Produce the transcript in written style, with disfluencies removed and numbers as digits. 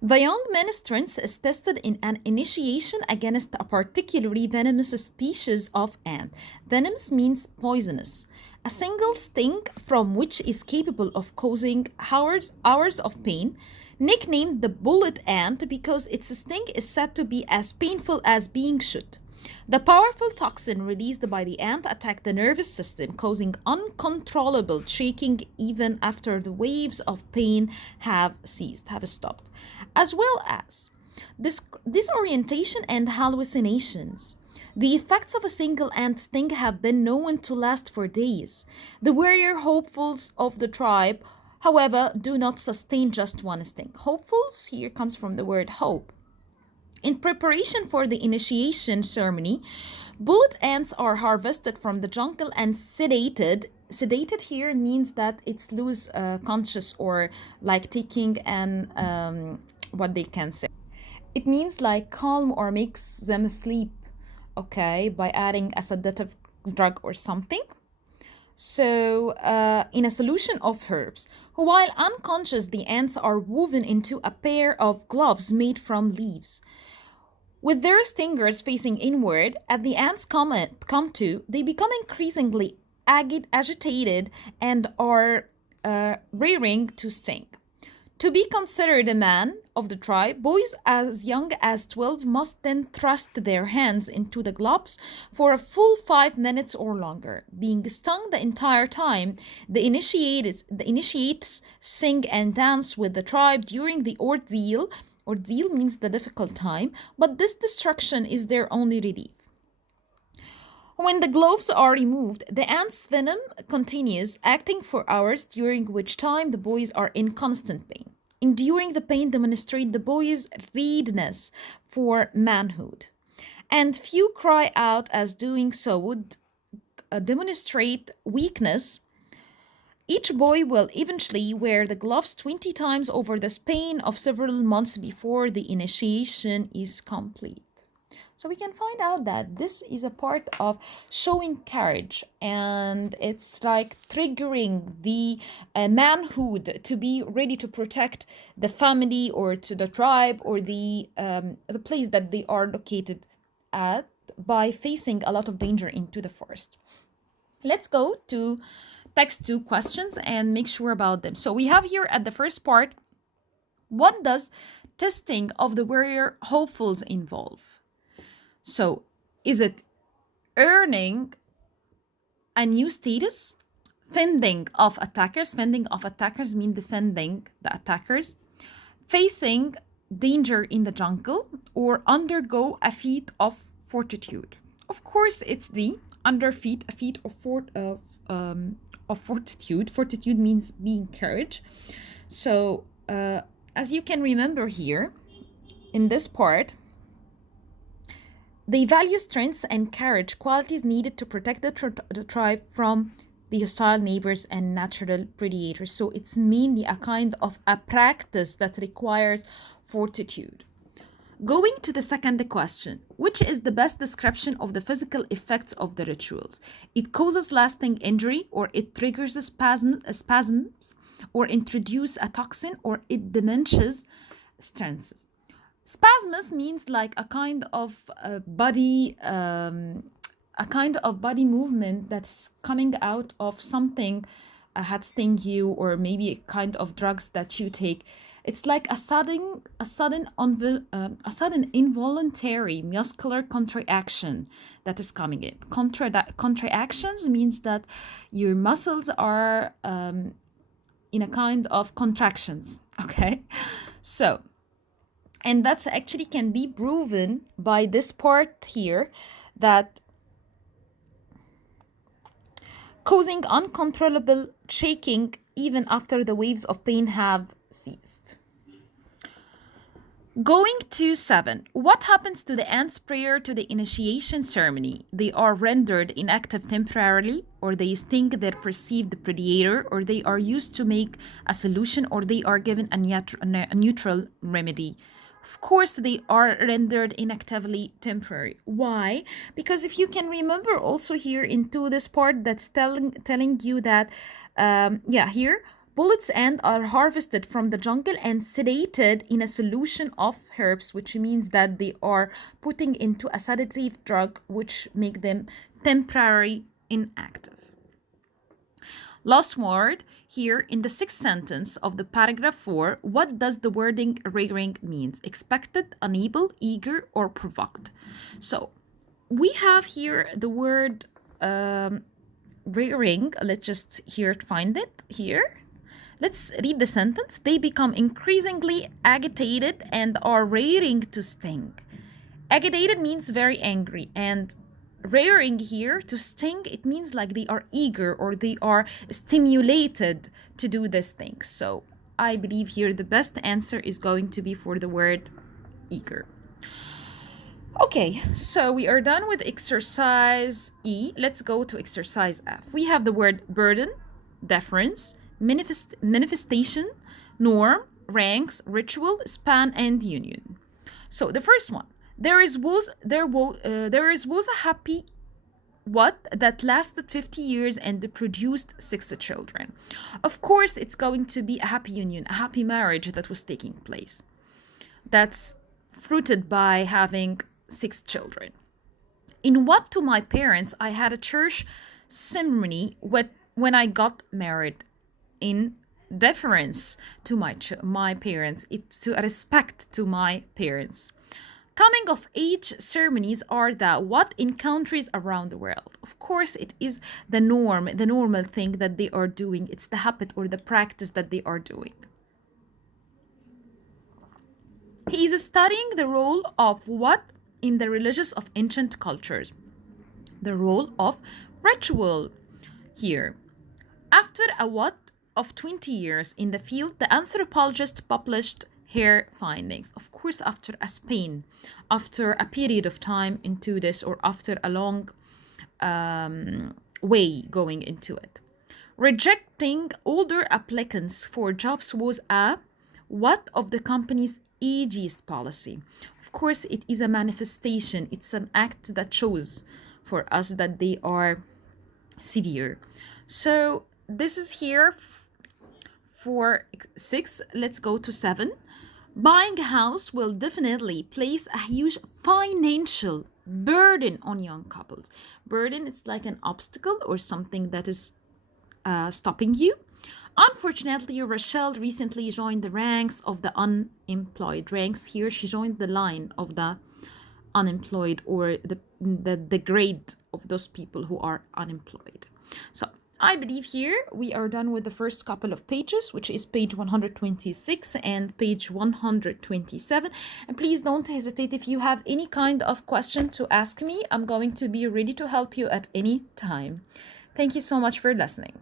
The young ministrants is tested in an initiation against a particularly venomous species of ant. Venomous means poisonous. A single sting from which is capable of causing hours of pain, nicknamed the bullet ant because its sting is said to be as painful as being shot. The powerful toxin released by the ant attacked the nervous system, causing uncontrollable shaking even after the waves of pain have stopped, as well as disorientation and hallucinations. The effects of a single ant sting have been known to last for days. The warrior hopefuls of the tribe, however, do not sustain just one sting. Hopefuls here comes from the word hope. In preparation for the initiation ceremony, bullet ants are harvested from the jungle and sedated. Sedated here means that it's lose conscious or like taking an what they can say. It means like calm or makes them sleep, okay, by adding a sedative drug or something. So, in a solution of herbs, while unconscious, the ants are woven into a pair of gloves made from leaves. With their stingers facing inward, as the ants come to, they become increasingly agitated and are rearing to sting. To be considered a man of the tribe, boys as young as 12 must then thrust their hands into the gloves for a full 5 minutes or longer. Being stung the entire time, the initiates sing and dance with the tribe during the ordeal. Ordeal means the difficult time, but this destruction is their only relief. When the gloves are removed, the ant's venom continues acting for hours, during which time the boys are in constant pain. Enduring the pain demonstrate the boys' readiness for manhood, and few cry out as doing so would demonstrate weakness. Each boy will eventually wear the gloves 20 times over the span of several months before the initiation is complete. So we can find out that this is a part of showing courage, and it's like triggering the manhood to be ready to protect the family or to the tribe or the place that they are located at by facing a lot of danger into the forest. Let's go to text 2 questions and make sure about them. So we have here at the first part, what does testing of the warrior hopefuls involve? So, is it earning a new status? Fending off attackers. Fending off attackers mean defending the attackers. Facing danger in the jungle, or undergo a feat of fortitude. Of course, it's the under feat, a feat of fortitude. Fortitude means being courage. So, as you can remember here, in this part, they value strengths and courage, qualities needed to protect the tribe from the hostile neighbors and natural predators. So it's mainly a kind of a practice that requires fortitude. Going to the second question, which is the best description of the physical effects of the rituals? It causes lasting injury, or it triggers spasms, or introduce a toxin, or it diminishes strengths. Spasmus means like a kind of body movement that's coming out of something had sting you, or maybe a kind of drugs that you take. It's like a sudden involuntary muscular contraction that is coming in. Contractions means that your muscles are in a kind of contractions. Okay, so. And that's actually can be proven by this part here, that causing uncontrollable shaking even after the waves of pain have ceased. Going to 7. What happens to the ants prior to the initiation ceremony? They are rendered inactive temporarily, or they sting their perceived predator, or they are used to make a solution, or they are given a neutral remedy. Of course, they are rendered inactively temporary. Why? Because if you can remember also here into this part that's telling you that, here, bullets and are harvested from the jungle and sedated in a solution of herbs, which means that they are putting into a sedative drug which make them temporarily inactive. Last word here in the sixth sentence of the paragraph 4, what does the wording rearing means? Expected, unable, eager, or provoked? So we have here the word rearing. Let's just here find it here. Let's read the sentence. They become increasingly agitated and are rearing to sting. Agitated means very angry, and rearing here to sting, it means like they are eager or they are stimulated to do this thing. So I believe here the best answer is going to be for the word eager. Okay, so we are done with exercise E. Let's go to exercise F. We have the word burden, deference, manifestation, norm, ranks, ritual, span, and union. So the first one, there was a happy what that lasted 50 years and produced 6 children. Of course, it's going to be a happy union, a happy marriage that was taking place. That's fruited by having 6 children. In what to my parents, I had a church ceremony when I got married. In deference to my parents, it's to a respect to my parents. Coming of age ceremonies are what in countries around the world. Of course, it is the norm, the normal thing that they are doing. It's the habit or the practice that they are doing. He is studying the role of what in the religious of ancient cultures. The role of ritual here. After a what of 20 years in the field, the anthropologist published her findings. Of course, after a span, after a period of time into this, or after a long way going into it. Rejecting older applicants for jobs was a what of the company's ageist policy. Of course, it is a manifestation. It's an act that shows for us that they are severe. So this is here for 6. Let's go to 7. Buying a house will definitely place a huge financial burden on young couples. Burden, it's like an obstacle or something that is stopping you. Unfortunately, Rochelle recently joined the ranks of the unemployed. Ranks here, she joined the line of the unemployed, or the grade of those people who are unemployed. So I believe here we are done with the first couple of pages, which is page 126 and page 127. And please don't hesitate if you have any kind of question to ask me. I'm going to be ready to help you at any time. Thank you so much for listening.